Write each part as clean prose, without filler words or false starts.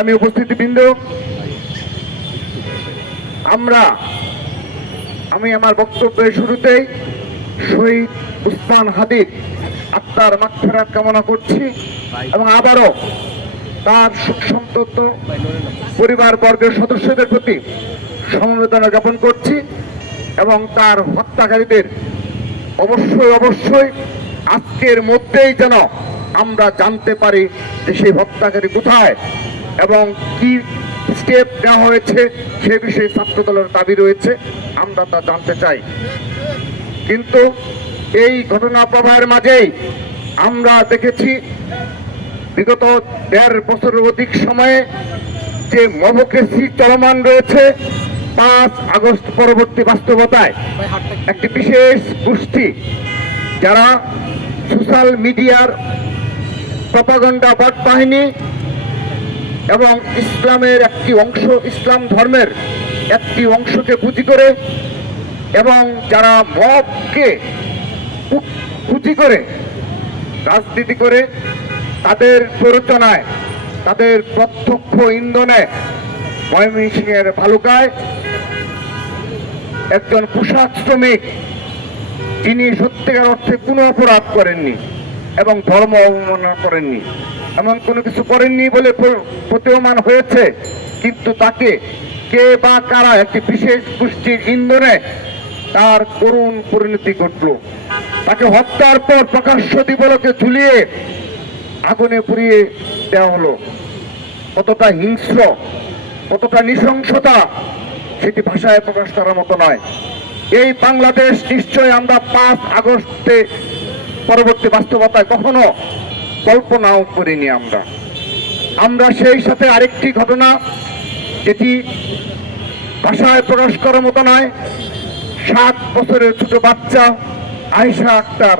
আমি উপস্থিতিবৃন্দ, আমি আমার বক্তব্যের শুরুতেই শহীদ উসমান হাদির আত্মার মাগফিরাত কামনা করছি এবং আবারও তার শোক সন্তপ্ত পরিবার বর্গের সদস্যদের প্রতি সমবেদনা জ্ঞাপন করছি এবং তার হত্যাকারীদের অবশ্যই আজকের মধ্যেই যেন আমরা জানতে পারি যে সেই হত্যাকারী কোথায় এবং কি স্টেপ নেওয়া হয়েছে সে বিষয়ে ছাত্রদলের দাবি রয়েছে, আমরা তা জানতে চাই। কিন্তু এই ঘটনা প্রবাহের মাঝেই আমরা দেখেছি বিগত ১.৫ বছরের অধিক সময়ে যে মবক্রেসি চলমান রয়েছে, ৫ আগস্ট পরবর্তী বাস্তবতায় একটি বিশেষ গোষ্ঠী যারা সোশ্যাল মিডিয়ার প্রপাগান্ডা বট বাহিনী এবং ইসলামের একটি অংশ, ইসলাম ধর্মের একটি অংশকে পুঁজি করে এবং যারা মবকে পুঁজি করে রাজনীতি করে, তাদের প্ররোচনায়, তাদের প্রত্যক্ষ ইন্ধনে ময়মনসিংহের ভালুকায় একজন পোশাক শ্রমিক, যিনি সত্যিকার অর্থে কোনো অপরাধ করেননি এবং ধর্ম অবমাননা করেননি, এমন কোনো কিছু করেননি বলে প্রতীয়মান হয়েছে, কিন্তু তাকে কে বা কারা একটি বিশেষ গোষ্ঠীর ইন্ধনে তার করুণ পরিণতি ঘটল। তাকে হত্যার পর প্রকাশ্য দিবলোকে ঝুলিয়ে আগুনে পুড়িয়ে দেওয়া হলো। কতটা হিংস্র, কতটা নৃশংসতা, সেটি ভাষায় প্রকাশ করার মতো নয়। এই বাংলাদেশ নিশ্চয় আমরা ৫ আগস্টে পরবর্তী বাস্তবতায় কখনো কল্পনাও করিনি। আমরা সেই সাথে আরেকটি ঘটনা, যেটি ভাষায় প্রকাশ করার মতো নয়, ৭ বছরের ছোট বাচ্চা আয়েশা আক্তার,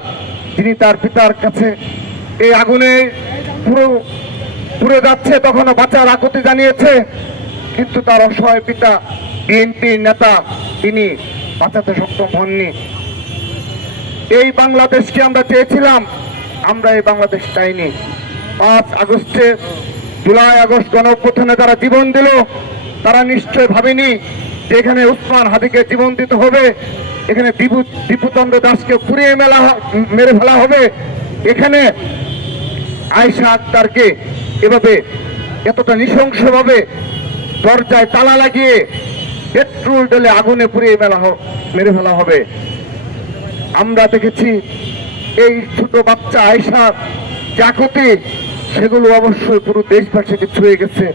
যিনি তার পিতার কাছে এই আগুনে পুড়ে যাচ্ছে তখনও বাঁচার আকুতি জানিয়েছে, কিন্তু তার অসহায় পিতা বিএনপির নেতা, তিনি বাঁচাতে সক্ষম হননি। এই বাংলাদেশকে আমরা চেয়েছিলাম, আমরা এই বাংলাদেশ চাইনি। ৫ আগস্টে, জুলাই আগস্ট গণঅভ্যুত্থানে যারা জীবন দিল, তারা নিশ্চয় ভাবেনি যে এখানে উসমান হাদিকে জীবন দিতে হবে, এখানে দীপুচন্দ্র দাসকে পুড়িয়ে মেরে ফেলা হবে, এখানে আয়েশা আক্তারকে এভাবে এতটা নৃশংসভাবে দরজায় তালা লাগিয়ে পেট্রোল ঢেলে আগুনে পুড়িয়ে মেরে ফেলা হবে। আমরা দেখেছি এই ছোট বাচ্চা আয়েশার জাগতি, সেগুলো অবশ্যই পুরো দেশবাসীকে ছুঁয়ে গেছে,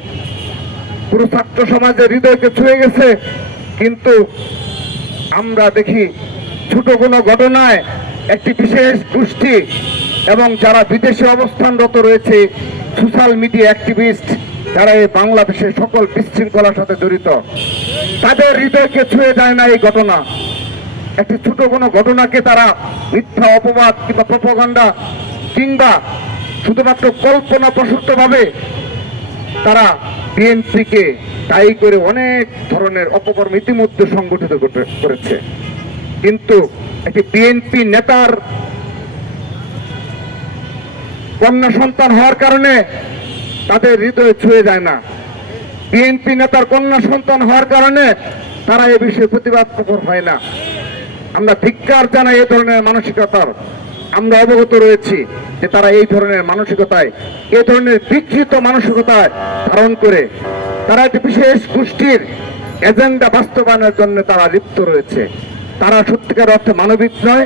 পুরো ছাত্র সমাজের হৃদয়কে ছুঁয়ে গেছে। কিন্তু আমরা দেখি ছোট কোনো ঘটনায় একটি বিশেষ গোষ্ঠী এবং যারা বিদেশে অবস্থানরত রয়েছে, সোশ্যাল মিডিয়া অ্যাক্টিভিস্ট, যারা এই বাংলাদেশের সকল বিশৃঙ্খলার সাথে জড়িত, তাদের হৃদয়কে ছুঁয়ে যায় না এই ঘটনা। একটি ছোট কোনো ঘটনাকে তারা মিথ্যা অপবাদ কিংবা প্রপাগান্ডা কিংবা শুধুমাত্র কল্পনা প্রসূতভাবে তারা বিএনপিকে দায়ী করে অনেক ধরনের অপকর্ম ইতিমধ্যে সংগঠিত করেছে। কিন্তু একটি বিএনপি নেতার কন্যা সন্তান হওয়ার কারণে তাদের হৃদয় ছুঁয়ে যায় না। বিএনপি নেতার কন্যা সন্তান হওয়ার কারণে তারা এ বিষয়ে প্রতিবাদ প্রকট হয় না। আমরা ধিক্কার জানাই এ ধরনের মানসিকতার। আমরা অবগত রয়েছি যে তারা এই ধরনের মানসিকতায়, এ ধরনের বিকৃত মানসিকতায় ধারণ করে তারা একটি বিশেষ গোষ্ঠীর এজেন্ডা বাস্তবায়নের জন্য তারা লিপ্ত রয়েছে। তারা সত্যিকার অর্থে মানবিক নয়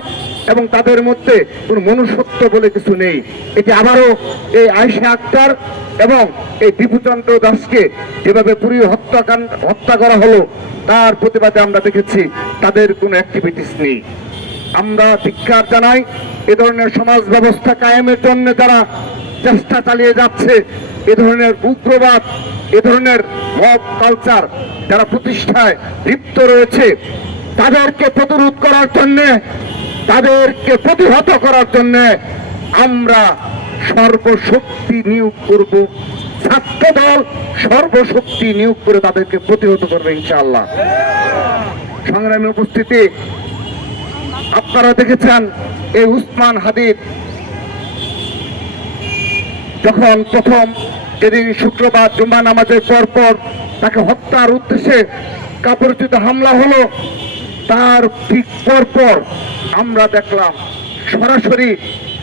এবং তাদের মধ্যে কোনো মনুষ্যত্ব বলে কিছু নেই। এটি আবারও এই আয়েশা আক্তার এবং এই দীপুচন্দ্র দাসকে যেভাবে পুড়িয়ে হত্যা করা হলো, তার প্রতিবাদে আমরা দেখেছি তাদের কোনো অ্যাক্টিভিটিস নেই। আমরা ধিক্কার জানাই এ ধরনের সমাজ ব্যবস্থা কায়েমের জন্য যারা চেষ্টা চালিয়ে যাচ্ছে, এ ধরনের উগ্রবাদ, এ ধরনের মব কালচার যারা প্রতিষ্ঠায় লিপ্ত রয়েছে, তাদেরকে প্রতিরোধ করার জন্য, তাদেরকে প্রতিহত করার জন্য আমরা সর্বশক্তি নিয়োগ করব। ছাত্র দল সর্বশক্তি নিয়োগ করে তাদেরকে প্রতিহত করবে ইনশাআল্লাহ। সংগ্রামী উপস্থিতি, আপনারা দেখেছেন এই উসমান হাদির যখন প্রথম যেদিন শুক্রবার জুমা নামাজের পর তাকে হত্যার উদ্দেশ্যে কাপুরুষিত হামলা হলো, তার ঠিক পর আমরা দেখলাম সরাসরি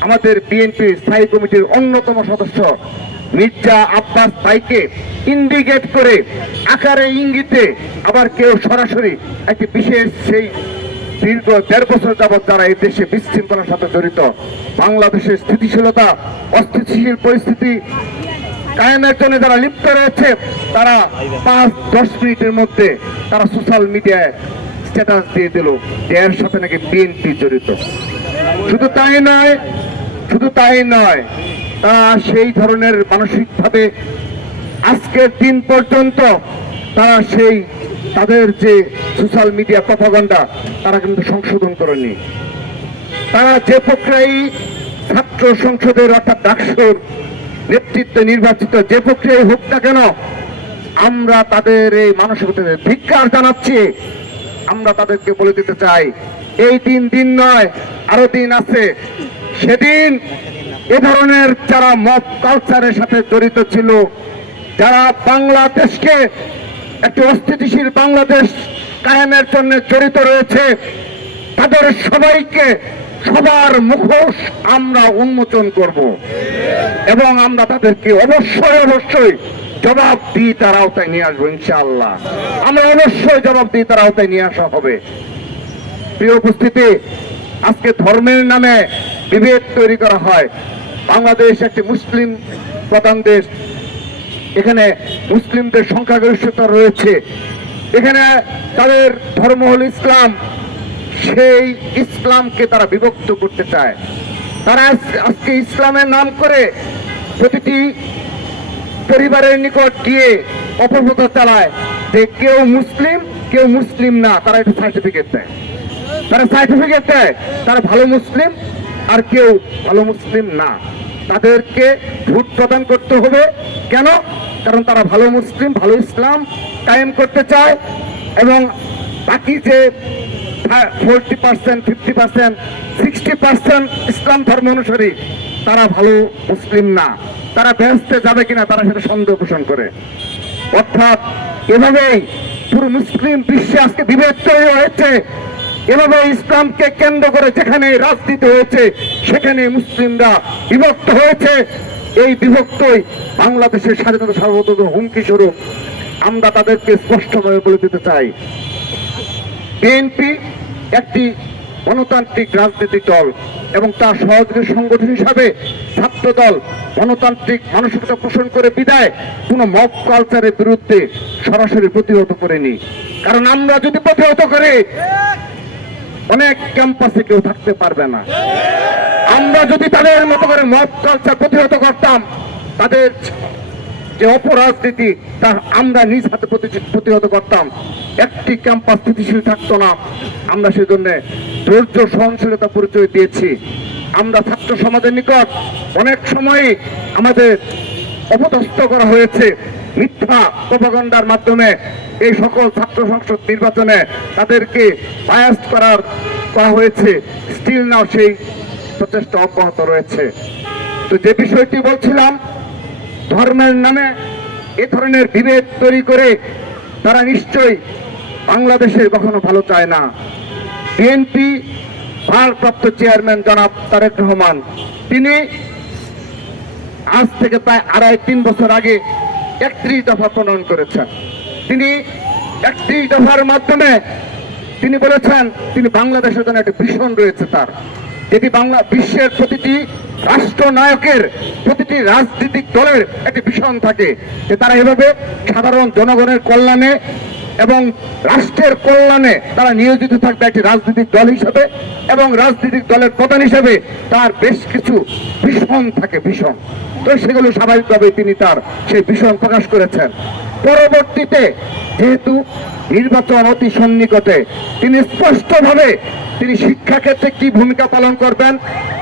আমাদের বিএনপি স্থায়ী কমিটির অন্যতম সদস্য মির্জা আব্বাস ভাইকে ইন্ডিকেট করে আকারে ইঙ্গিতে, আবার কেউ সরাসরি একটি বিশেষ সেই দীর্ঘ 1.5 বছর যাবৎ যারা এই দেশে বিশৃঙ্খলার সাথে জড়িত, বাংলাদেশের স্থিতিশীলতা অস্থিতিশীল পরিস্থিতি কায়েমের জন্য যারা লিপ্ত রয়েছে, তারা 5-10 মিনিটের মধ্যে তারা সোশ্যাল মিডিয়ায় স্ট্যাটাস দিয়ে দিল যে এর সাথে নাকি বিএনপি জড়িত। শুধু তাই নয়, তারা সেই ধরনের মানসিকভাবে আজকের দিন পর্যন্ত তারা সেই তাদের যে সোশ্যাল মিডিয়া প্রপাগান্ডা তারা কিন্তু সংশোধন করেনি। তারা যে প্রক্রিয়ায় ছাত্র সংসদের অর্থাৎ ডাকসুর নেতৃত্বে নির্বাচিত যে প্রক্রিয়ায় হোক না কেন, আমরা তাদের এই মানসিকতাকে ধিক্কার জানাচ্ছি। আমরা তাদেরকে বলে দিতে চাই, এই দিন নয়, আরো দিন আছে। সেদিন এ ধরনের যারা মব কালচারের সাথে জড়িত ছিল, যারা বাংলাদেশকে একটি অস্থিতিশীল বাংলাদেশ কায়েমের জন্য জড়িত রয়েছে, তাদের সবাইকে সবার মুখোশ আমরা উন্মোচন করব এবং আমরা তাদেরকে অবশ্যই জবাব দিয়ে তার আওতায় নিয়ে আসবো। ইনশাআল্লাহ আমরা অবশ্যই জবাব দিয়ে তার আওতায় নিয়ে আসা হবে। প্রিয় উপস্থিতি, আজকে ধর্মের নামে বিভেদ তৈরি করা হয়। বাংলাদেশ একটি মুসলিম প্রধান দেশ, এখানে মুসলিমদের সংখ্যাগরিষ্ঠতা রয়েছে, এখানে তাদের ধর্ম হল ইসলাম। সেই ইসলামকে তারা বিভক্ত করতে চায়। তারা আজকে ইসলামের নাম করে প্রতিটি পরিবারের নিকট গিয়ে অপপ্রচার চালায় যে কেউ মুসলিম না। তারা একটা সার্টিফিকেট দেয়, তারা ভালো মুসলিম, আর কেউ ভালো মুসলিম না। তাদেরকে ভোট প্রদান করতে হবে। কেন? কারণ তারা ভালো মুসলিম, ভালো ইসলাম কায়েম করতে চায় এবং বাকি যে 40%, 50%, 60% ইসলাম ধর্ম অনুসারী তারা ভালো মুসলিম না। তারা বেহেশতে যাবে কিনা তারা সেটা সন্দেহ পোষণ করে। অর্থাৎ এভাবেই পুরো মুসলিম বিশ্বে আজকে বিভেদ তৈরি হয়েছে। এভাবে ইসলামকে কেন্দ্র করে যেখানে রাজনীতি হয়েছে সেখানে মুসলিমরা বিভক্ত হয়েছে। এই বিভক্তই বাংলাদেশের স্বাধীনতা সার্বভৌমত্বের হুমকি স্বরূপ। আমরা তাদেরকে স্পষ্টভাবে বলে দিতে চাই, বিএনপি একটি গণতান্ত্রিক রাজনৈতিক দল এবং তার সহযোগী সংগঠন হিসাবে ছাত্র দল গণতান্ত্রিক মানসিকতা পোষণ করে বিদায় কোনো মব কালচারের বিরুদ্ধে সরাসরি প্রতিহত করেনি। কারণ আমরা যদি প্রতিহত করি, অনেক ক্যাম্পাসে কেউ থাকতে পারবে না। আমরা যদি তাদের মতো করে মব কালচার প্রতিহত করতাম, তাদের যে অপরাজনীতি তা আমরা নিজ হাতে প্রতিহত করতাম, একটি ক্যাম্পাস স্থিতিশীল থাকতো না। আমরা সেই জন্য ধৈর্য সহনশীলতা পরিচয় দিয়েছি। আমরা ছাত্র সমাজের নিকট অনেক সময় আমাদের অপদস্থ করা হয়েছে মিথ্যা প্রপাগান্ডার মাধ্যমে। এই সকল ছাত্র সংসদ নির্বাচনে তাদেরকে বায়াস করা হয়েছে। স্টিল নাও সেই প্রচেষ্টা অব্যাহত রয়েছে। তো যে বিষয়টি বলছিলাম, ধর্মের নামে এ ধরনের বিভেদ তৈরি করে তারা নিশ্চয়ই বাংলাদেশের কখনো ভালো চায় না। বিএনপি ভারপ্রাপ্ত চেয়ারম্যান জনাব তারেক রহমান, তিনি আজ থেকে প্রায় 2.5-3 বছর আগে 31 দফা প্রণয়ন করেছেন। তিনি 31 দফার মাধ্যমে তিনি বলেছেন তিনি বাংলাদেশের জন্য একটা ভিশন রয়েছে তার, যেটি বিশ্বের প্রতিটি রাষ্ট্রনায়কের, প্রতিটি রাজনৈতিক দলের একটি ভিশন থাকে যে তারা এভাবে সাধারণ জনগণের কল্যাণে এবং রাষ্ট্রের কল্যাণে তারা নিয়োজিত থাকবে একটি রাজনৈতিক দল হিসেবে, এবং রাজনৈতিক দলের প্রধান হিসেবে তার বেশ কিছু ভিশন থাকে, ভিশন। তো সেগুলো স্বাভাবিকভাবে তিনি তার সেই ভিশন প্রকাশ করেছেন। পরবর্তীতে যেহেতু নির্বাচন অতি সন্নিকটে, তিনি স্পষ্টভাবে তিনি শিক্ষাক্ষেত্রে কি ভূমিকা পালন করবেন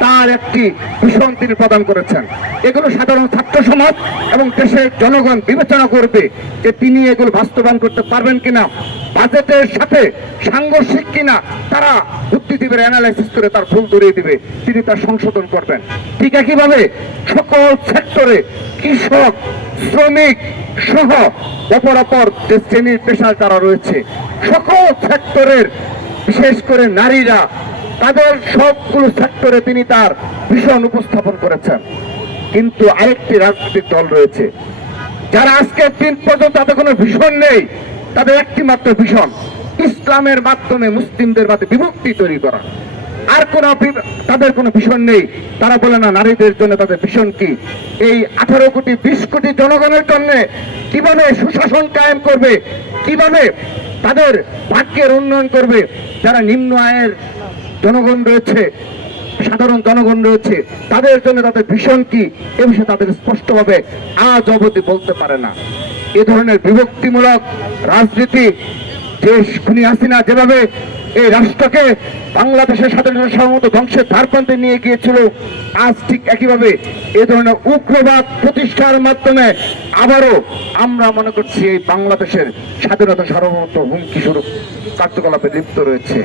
তার একটি ভিশন তিনি প্রদান করেছেন। এগুলো সাধারণ ছাত্র সমাজ এবং দেশের জনগণ বিবেচনা করবে যে তিনি এগুলো বাস্তবায়ন করতে পারবেন কিনা। বাজেটের সাথে সাংঘর্ষিক কিনা তারা বুদ্ধিজীবীর অ্যানালাইসিস করে তার ভুল ধরিয়ে দিবে, তিনি তার সংশোধন করবেন। ঠিক একইভাবে সকল সেক্টরে কৃষক, শ্রমিক সহ অপরাপর যে শ্রেণীর পেশার তারা রয়েছে, সকল সেক্টরের বিশেষ করে নারীরা, তাদের সবগুলো সেক্টরে তিনি তার ভীষণ উপস্থাপন করেছেন। কিন্তু আরেকটি রাজনৈতিক দল রয়েছে যারা আজকের দিন পর্যন্ত তাদের কোনো ভীষণ নেই, তাদের একটি মাত্র ভীষণ ইসলামের মাধ্যমে মুসলিমদের মাঝে বিভক্তি তৈরি করা। আর তাদের কোনো ভীষণ নেই। তারা বলে না নারীদের জন্য তাদের ভীষণ কি, এই 18 কোটি 20 কোটি জনগণের জন্য কিভাবে সুশাসন কায়েম করবে, কিভাবে তাদের ভাগ্যের উন্নয়ন করবে। যারা নিম্ন আয়ের জনগণ রয়েছে, সাধারণ জনগণ রয়েছে, তাদের জন্য তাদের ভীষণ কি, এ বিষয়ে তাদের স্পষ্টভাবে আজ অবধি বলতে পারে না। এ ধরনের বিভক্তিমূলক রাজনীতি যে খুনি হাসিনা যেভাবে এই রাষ্ট্রকে বাংলাদেশের স্বাধীনতা সার্বভৌমত্ব ধ্বংসের ধারপ্রান্তে নিয়ে গিয়েছিল, আজ ঠিক একইভাবে এ ধরনের উগ্রবাদ প্রতিষ্ঠার মাধ্যমে আবারও আমরা মনে করছি এই বাংলাদেশের স্বাধীনতা সার্বভৌমত্ব হুমকি স্বরূপ কার্যকলাপে লিপ্ত রয়েছে।